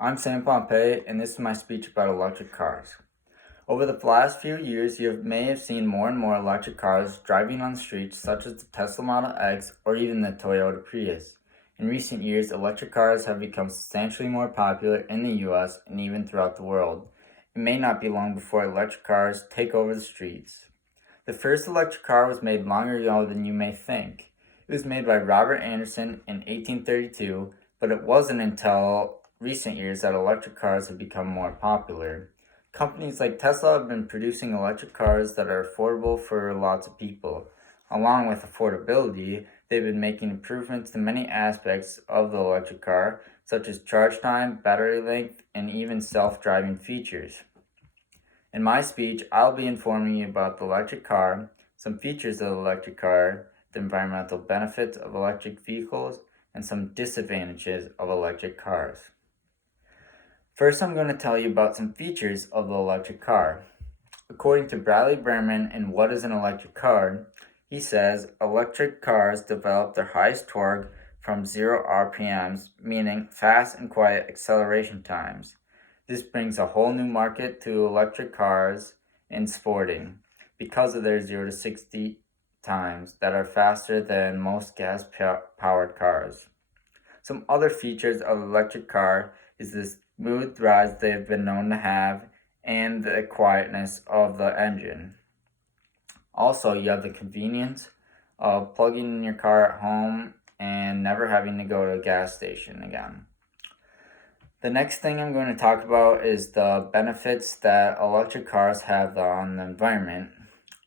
I'm Sam Pompeii, and this is my speech about electric cars. Over the last few years, may have seen more and more electric cars driving on the streets, such as the Tesla Model X or even the Toyota Prius. In recent years, electric cars have become substantially more popular in the US and even throughout the world. It may not be long before electric cars take over the streets. The first electric car was made longer ago than you may think. It was made by Robert Anderson in 1832, but it wasn't until recent years that electric cars have become more popular. Companies like Tesla have been producing electric cars that are affordable for lots of people. Along with affordability, they've been making improvements to many aspects of the electric car, such as charge time, battery length, and even self-driving features. In my speech, I'll be informing you about the electric car, some features of the electric car, the environmental benefits of electric vehicles, and some disadvantages of electric cars. First, I'm going to tell you about some features of the electric car. According to Bradley Berman in What is an Electric Car, he says electric cars develop their highest torque from 0 RPMs, meaning fast and quiet acceleration times. This brings a whole new market to electric cars in sporting because of their 0 to 60 times that are faster than most gas powered cars. Some other features of electric car is the smooth rides they have been known to have and the quietness of the engine. Also, you have the convenience of plugging in your car at home and never having to go to a gas station again. The next thing I'm going to talk about is the benefits that electric cars have on the environment.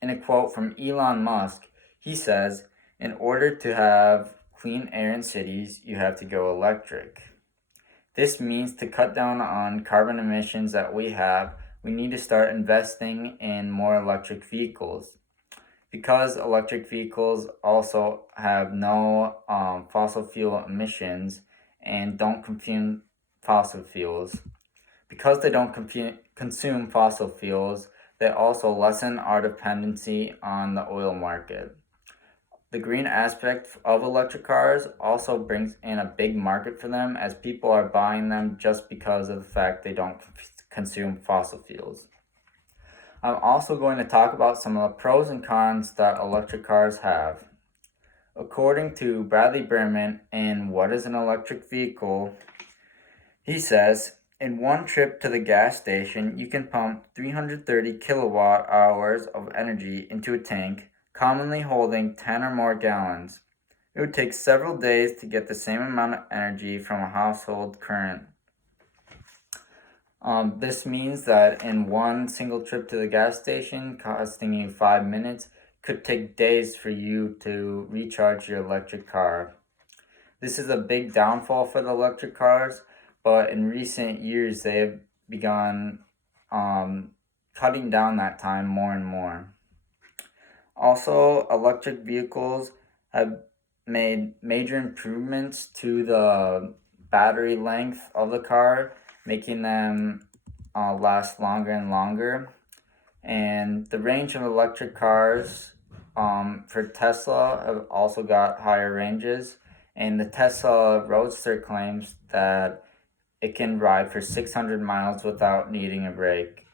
In a quote from Elon Musk, he says, "In order to have clean air in cities, you have to go electric." This means to cut down on carbon emissions that we have, we need to start investing in more electric vehicles. Because electric vehicles also have no fossil fuel emissions and don't consume fossil fuels. Because they don't consume fossil fuels, they also lessen our dependency on the oil market. The green aspect of electric cars also brings in a big market for them as people are buying them just because of the fact they don't consume fossil fuels. I'm also going to talk about some of the pros and cons that electric cars have. According to Bradley Berman in What is an Electric Vehicle, he says, in one trip to the gas station, you can pump 330 kilowatt hours of energy into a tank, commonly holding 10 or more gallons. It would take several days to get the same amount of energy from a household current. This means that in one single trip to the gas station, costing you 5 minutes, could take days for you to recharge your electric car. This is a big downfall for the electric cars, but in recent years they have begun cutting down that time more and more. Also, electric vehicles have made major improvements to the battery length of the car, making them last longer and longer. And the range of electric cars for Tesla have also got higher ranges. And the Tesla Roadster claims that it can ride for 600 miles without needing a brake.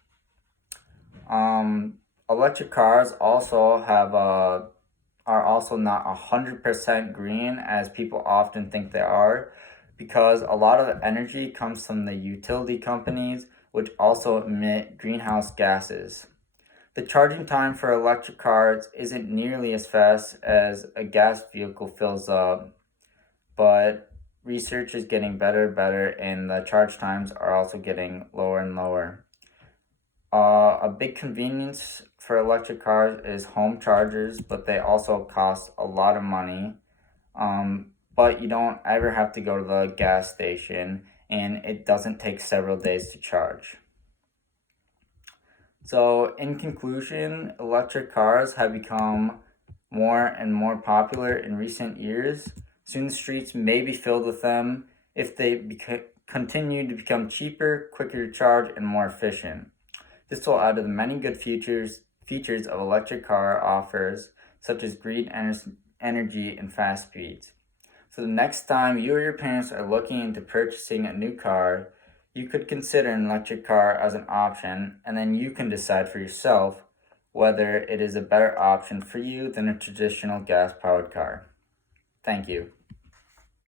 Electric cars also are also not 100% green as people often think they are, because a lot of the energy comes from the utility companies, which also emit greenhouse gases. The charging time for electric cars isn't nearly as fast as a gas vehicle fills up, but research is getting better and better, and the charge times are also getting lower and lower. A big convenience for electric cars is home chargers, but they also cost a lot of money. But you don't ever have to go to the gas station, and it doesn't take several days to charge. So, in conclusion, electric cars have become more and more popular in recent years. Soon the streets may be filled with them if they continue to become cheaper, quicker to charge, and more efficient. This will add to the many good features of electric car offers, such as green energy and fast speeds. So the next time you or your parents are looking into purchasing a new car, you could consider an electric car as an option, and then you can decide for yourself whether it is a better option for you than a traditional gas powered car. Thank you.